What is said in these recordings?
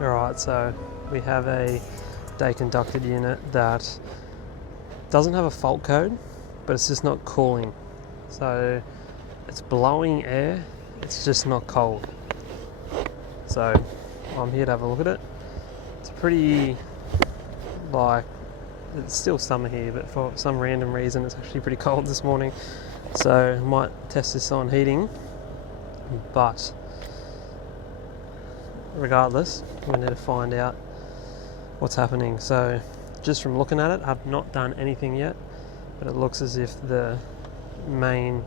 Alright, so we have a Daikin ducted unit that doesn't have a fault code, but it's just not cooling. So it's blowing air, it's just not cold. So I'm here to have a look at it. It's pretty, it's still summer here, but for some random reason it's actually pretty cold this morning. So I might test this on heating, but regardless, we need to find out what's happening. So just from looking at it, I've not done anything yet, but it looks as if the main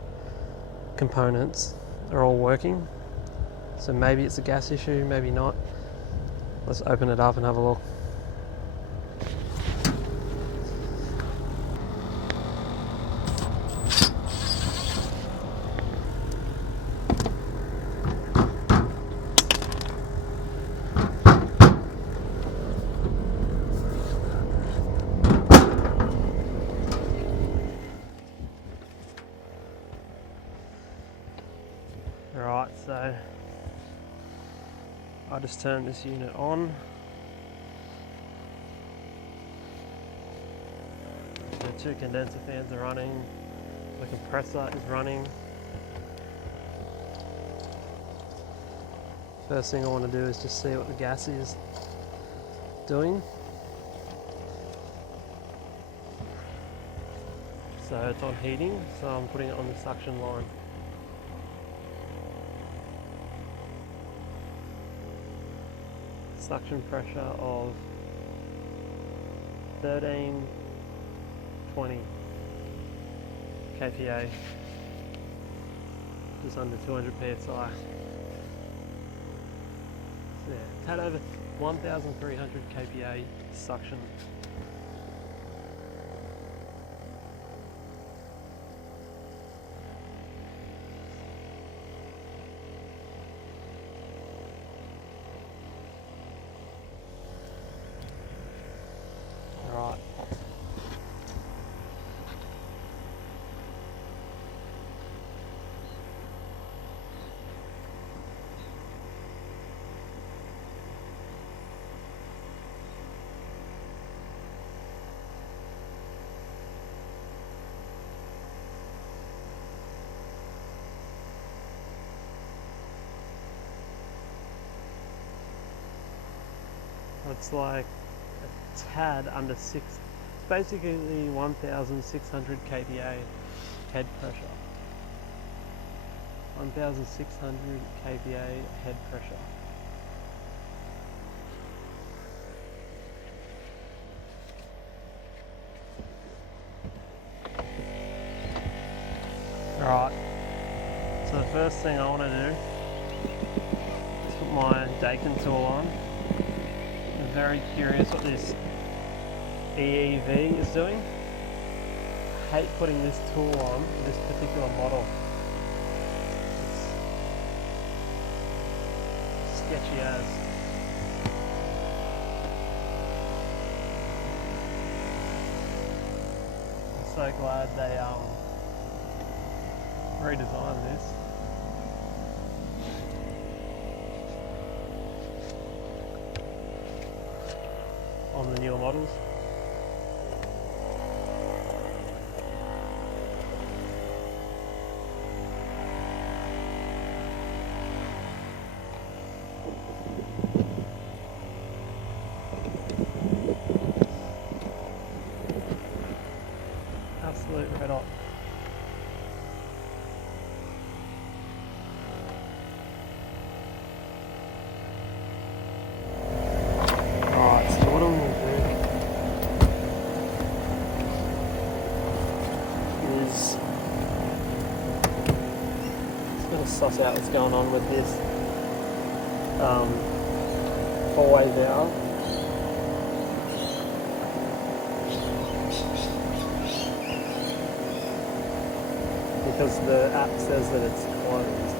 components are all working. So maybe it's a gas issue, maybe not. Let's open it up and have a look. Alright, so I just turned this unit on. The two condenser fans are running, the compressor is running. First thing I want to do is just see what the gas is doing. So it's on heating, so I'm putting it on the suction line. Suction pressure of 1320 kPa, just under 200 psi. So yeah, tad over 1300 kPa suction. Alright. It's like a tad under 6, it's basically 1600 kPa head pressure. 1600 kPa head pressure. Alright, so the first thing I want to do is put my Daikin tool on. I'm very curious what this EEV is doing. I hate putting this tool on this particular model. It's sketchy as. I'm so glad they redesigned this. On the newer models. Absolute red hot. Suss out what's going on with this four-way valve. Because the app says that it's closed.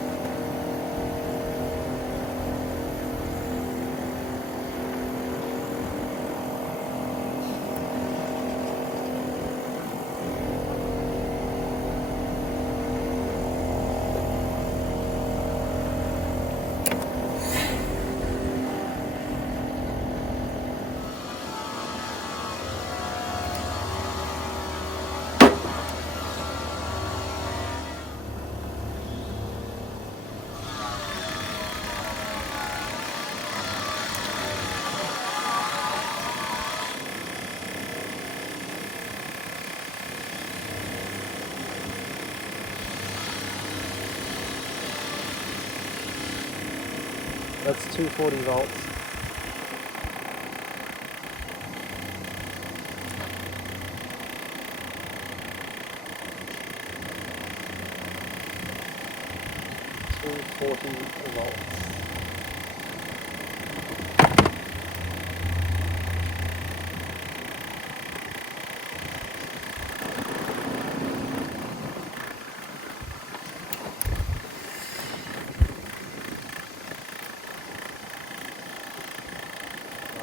That's 240 volts.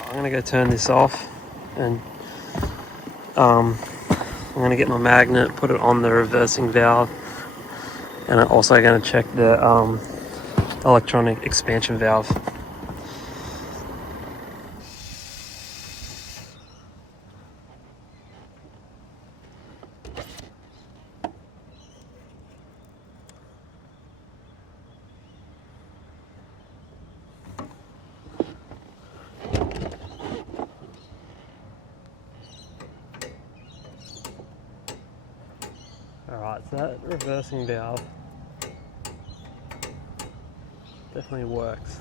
I'm going to go turn this off, and I'm going to get my magnet, put it on the reversing valve, and I'm also going to check the electronic expansion valve. Alright, so that reversing valve definitely works.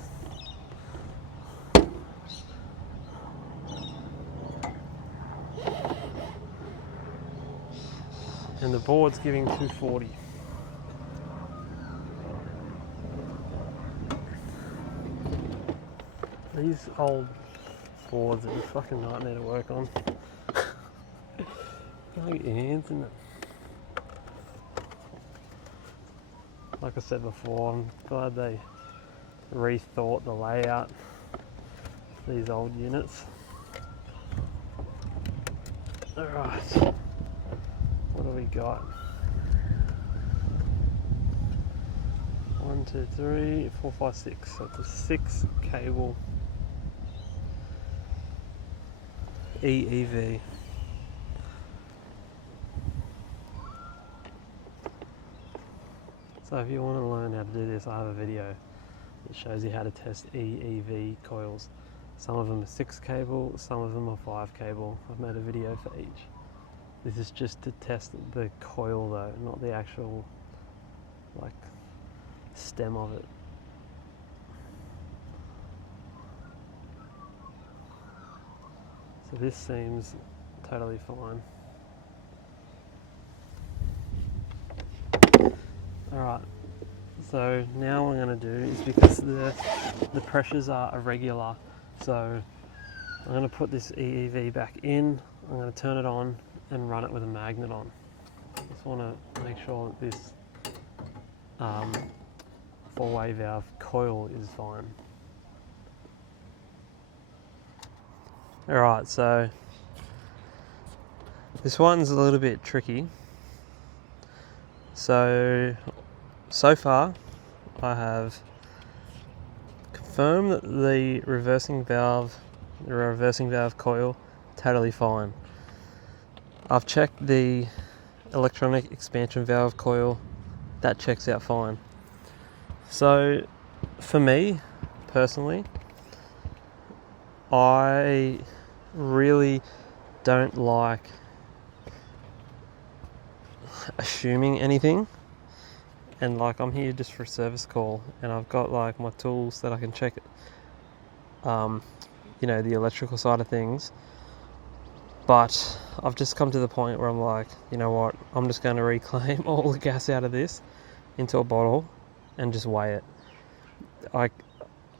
And the board's giving 240. These old boards are a fucking nightmare to work on. Can't get your hands in it. Like I said before, I'm glad they rethought the layout of these old units. Alright, what do we got? 1, 2, 3, 4, 5, 6. So it's a 6 cable EEV. So if you want to learn how to do this, I have a video that shows you how to test EEV coils. Some of them are 6 cable, some of them are 5 cable. I've made a video for each. This is just to test the coil though, not the actual like stem of it. So this seems totally fine. Alright, so now what I'm going to do is, because the pressures are irregular, so I'm going to put this EEV back in, I'm going to turn it on and run it with a magnet on. Just want to make sure that this four-way valve coil is fine. Alright, so this one's a little bit tricky. So far I have confirmed that the reversing valve coil totally fine. I've checked the electronic expansion valve coil, that checks out fine. So for me personally, I really don't like assuming anything, and like I'm here just for a service call, and I've got like my tools that I can check you know, the electrical side of things, but I've just come to the point where I'm like, you know what, I'm just going to reclaim all the gas out of this into a bottle and just weigh it. I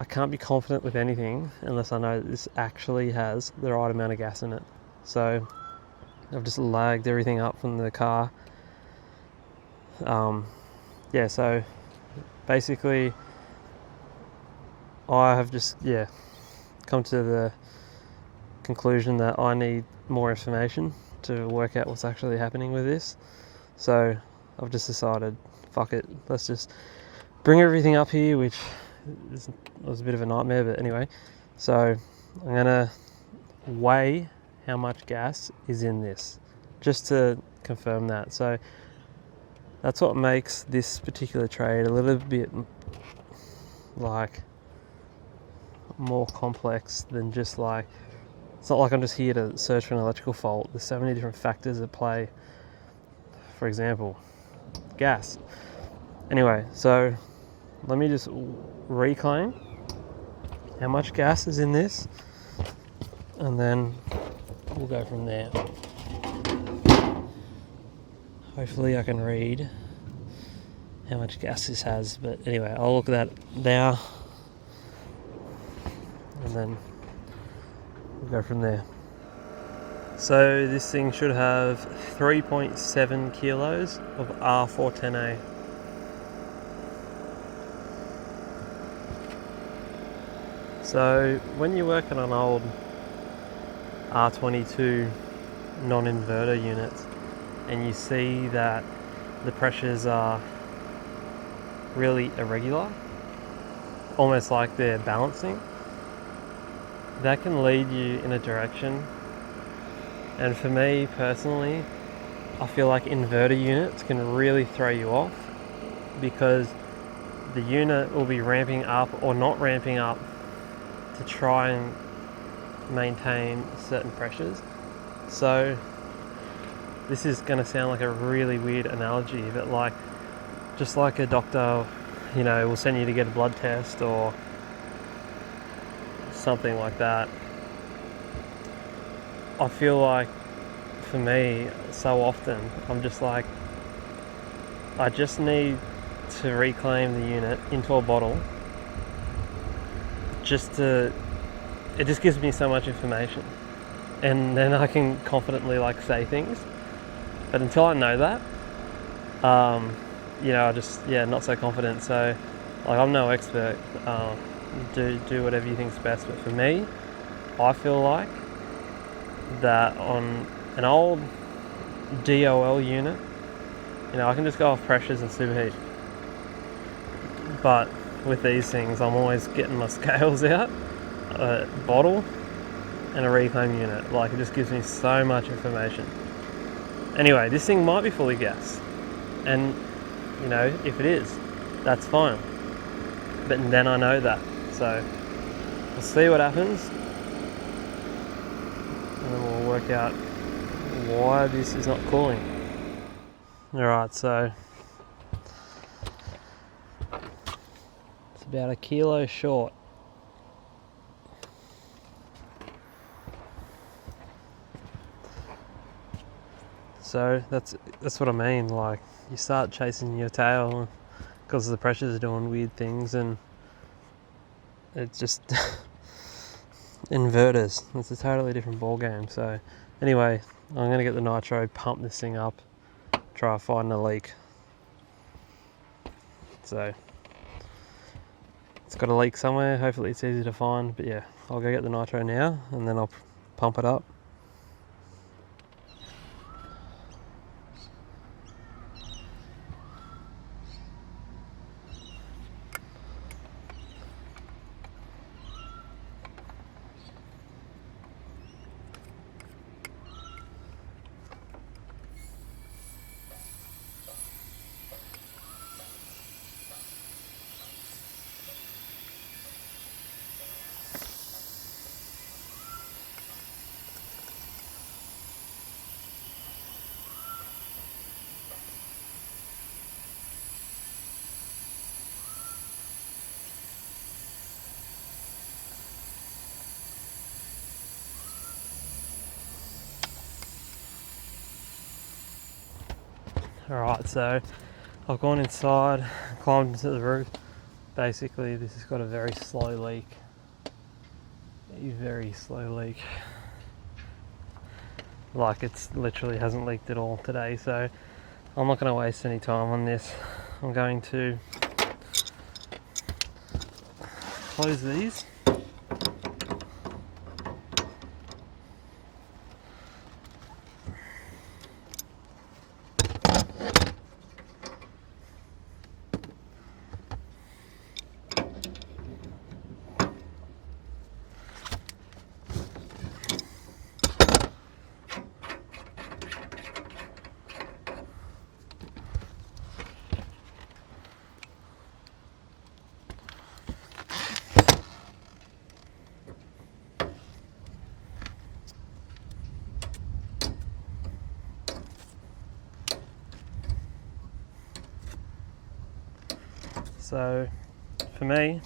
can't be confident with anything unless I know that this actually has the right amount of gas in it. So I've just lagged everything up from the car. Yeah, so basically I have just come to the conclusion that I need more information to work out what's actually happening with this. So I've just decided, fuck it, let's just bring everything up here, which was a bit of a nightmare, but anyway. So I'm gonna weigh how much gas is in this, just to confirm that. So that's what makes this particular trade a little bit like more complex than just like, it's not like I'm just here to search for an electrical fault. There's so many different factors at play. For example, gas. Anyway, so let me just reclaim how much gas is in this, and then we'll go from there. Hopefully I can read how much gas this has, but anyway, I'll look at that now and then we'll go from there. So this thing should have 3.7 kilos of R410A. So when you're working on old R22 non-inverter units and you see that the pressures are really irregular, almost like they're balancing, that can lead you in a direction. And for me personally, I feel like inverter units can really throw you off, because the unit will be ramping up or not ramping up to try and maintain certain pressures. So this is going to sound like a really weird analogy, but like, just like a doctor, you know, will send you to get a blood test or something like that. I feel like for me, so often, I'm just like, I just need to reclaim the unit into a bottle. It just gives me so much information, and then I can confidently like say things. But until I know that, you know, I just, not so confident. So like, I'm no expert. Do whatever you think's best. But for me, I feel like that on an old DOL unit, you know, I can just go off pressures and superheat. But with these things, I'm always getting my scales out, a bottle, and a reclaim unit. Like, it just gives me so much information. Anyway, this thing might be fully gassed, and you know, if it is, that's fine. But then I know that, so we'll see what happens, and then we'll work out why this is not cooling. Alright, so it's about 1 kilo short. So that's what I mean. Like, you start chasing your tail because the pressures are doing weird things, and it's just inverters. It's a totally different ball game. So anyway, I'm gonna get the nitro, pump this thing up, try to find a leak. So it's got a leak somewhere. Hopefully it's easy to find. But yeah, I'll go get the nitro now, and then I'll pump it up. Alright, so I've gone inside, climbed into the roof. Basically, this has got a very slow leak. A very slow leak. Like, it's literally hasn't leaked at all today, so I'm not going to waste any time on this. I'm going to close these. So for me,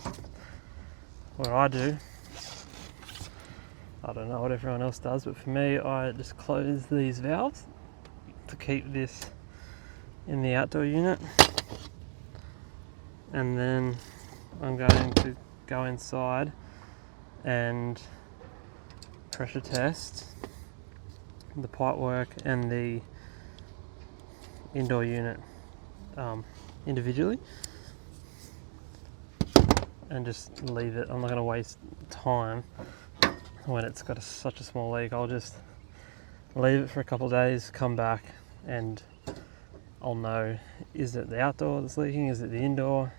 what I do, I don't know what everyone else does, but for me, I just close these valves to keep this in the outdoor unit, and then I'm going to go inside and pressure test the pipework and the indoor unit individually, and just leave it. I'm not going to waste time when it's got such a small leak. I'll just leave it for a couple of days, come back, and I'll know, is it the outdoor that's leaking, is it the indoor,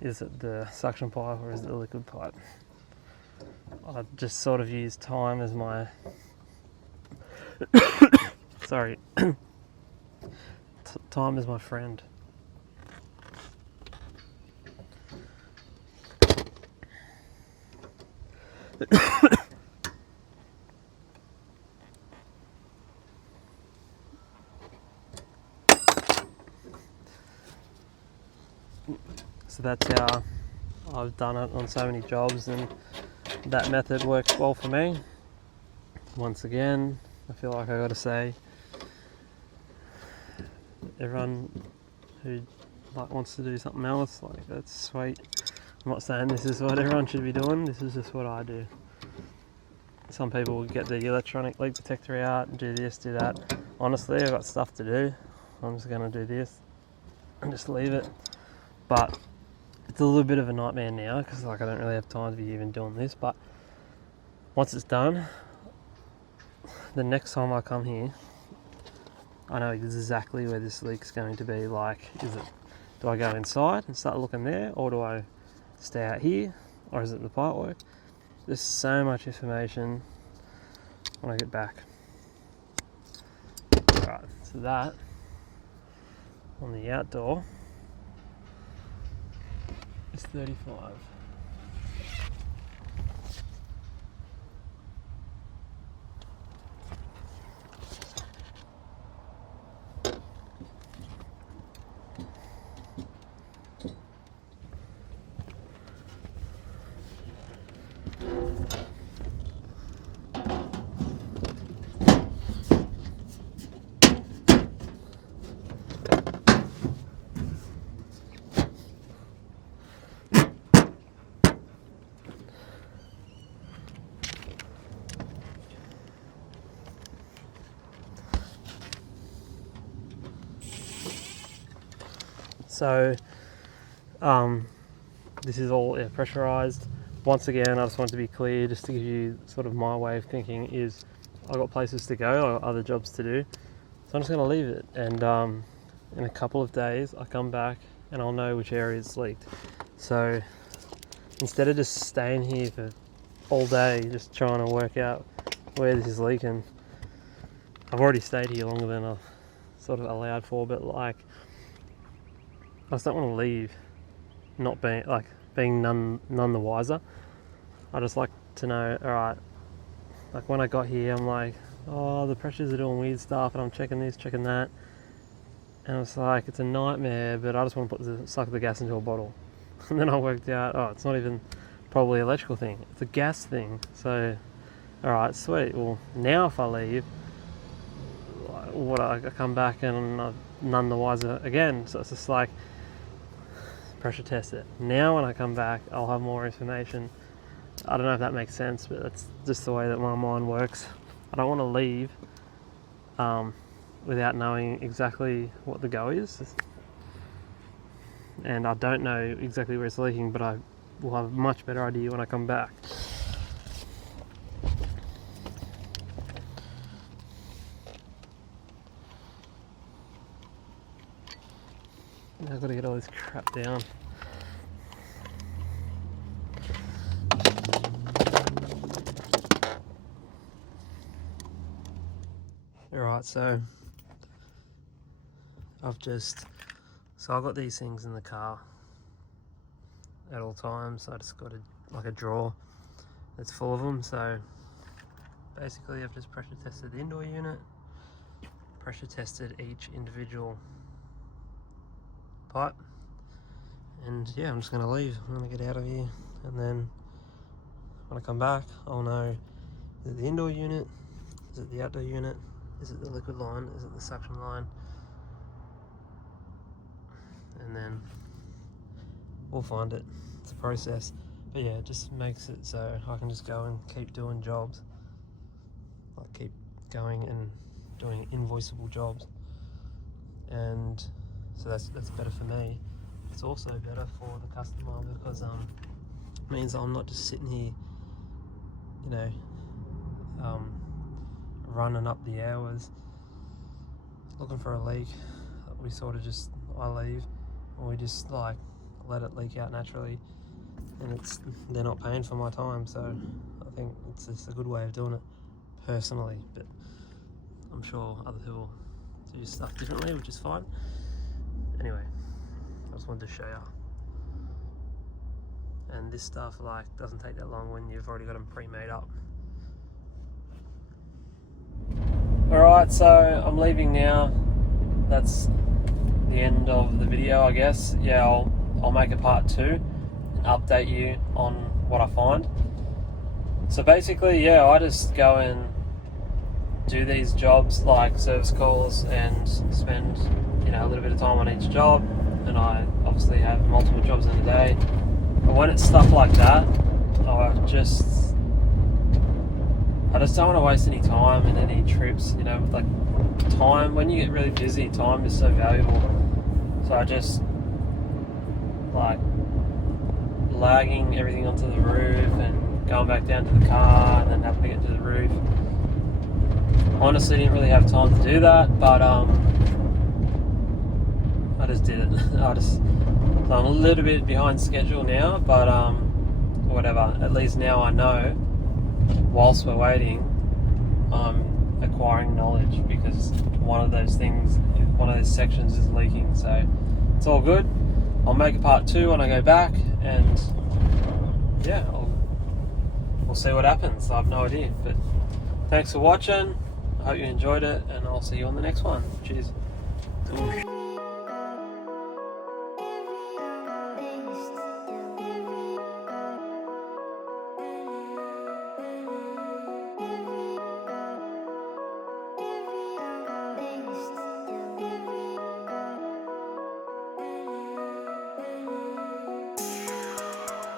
is it the suction pipe, or is it the liquid pipe? I just sort of use time as my sorry time is my friend. So that's how I've done it on so many jobs, and that method works well for me. Once again, I feel like I got to say, everyone who wants to do something else, that's sweet. I'm not saying this is what everyone should be doing, this is just what I do. Some people will get the electronic leak detector out and do this, do that. Honestly, I've got stuff to do. I'm just going to do this and just leave it. But it's a little bit of a nightmare now because I don't really have time to be even doing this. But once it's done, the next time I come here, I know exactly where this leak's going to be. Do I go inside and start looking there, or do I stay out here, or is it the pipework? There's so much information when I get back. Right, so that on the outdoor is 35. So this is all pressurized. Once again, I just want to be clear, just to give you sort of my way of thinking, is I've got places to go, I've got other jobs to do, so I'm just going to leave it, and in a couple of days I come back and I'll know which area it's leaked. So instead of just staying here for all day just trying to work out where this is leaking, I've already stayed here longer than I sort of allowed for, but I just don't want to leave not being none the wiser. I just like to know, alright, when I got here, I'm like, oh, the pressures are doing weird stuff, and I'm checking this, checking that, and it's it's a nightmare, but I just want to suck the gas into a bottle. And then I worked out, oh, it's not even probably an electrical thing, it's a gas thing. So, alright, sweet. Well, now if I leave, I come back and I'm none the wiser again. So it's just pressure test it. Now when I come back, I'll have more information. I don't know if that makes sense, but that's just the way that my mind works. I don't want to leave without knowing exactly what the go is. And I don't know exactly where it's leaking, but I will have a much better idea when I come back. Now I've got to get all this crap down. Alright, so I've got these things in the car at all times. I just got a drawer that's full of them. So basically I've just pressure tested the indoor unit, pressure tested each individual pipe, and yeah, I'm just going to leave. I'm going to get out of here and then when I come back, I'll know, is it the indoor unit, is it the outdoor unit, is it the liquid line, is it the suction line, and then we'll find it. It's a process, but yeah, it just makes it so I can just go and keep doing jobs, like keep going and doing invoiceable jobs, and so that's better for me. It's also better for the customer because it means I'm not just sitting here, you know, running up the hours looking for a leak. We sort of just, I leave and we just like let it leak out naturally, and they're not paying for my time. So I think it's just a good way of doing it personally, but I'm sure other people do stuff differently, which is fine. Anyway, I just wanted to show you. And this stuff like doesn't take that long when you've already got them pre-made up. Alright, so I'm leaving now. That's the end of the video, I guess. Yeah, I'll make a part 2 and update you on what I find. So basically, yeah, I just go and do these jobs like service calls and spend, you know, a little bit of time on each job, and I obviously have multiple jobs in a day. But when it's stuff like that, I just don't want to waste any time and any trips, you know, like time, when you get really busy, time is so valuable. So I just like lagging everything onto the roof and going back down to the car and then having to get to the roof. Honestly, didn't really have time to do that, but I just did it. So I'm a little bit behind schedule now, but whatever. At least now I know, whilst we're waiting, I'm acquiring knowledge because one of those sections is leaking. So it's all good. I'll make a part 2 when I go back, and yeah, we'll see what happens. I have no idea, but thanks for watching. I hope you enjoyed it, and I'll see you on the next one. Cheers.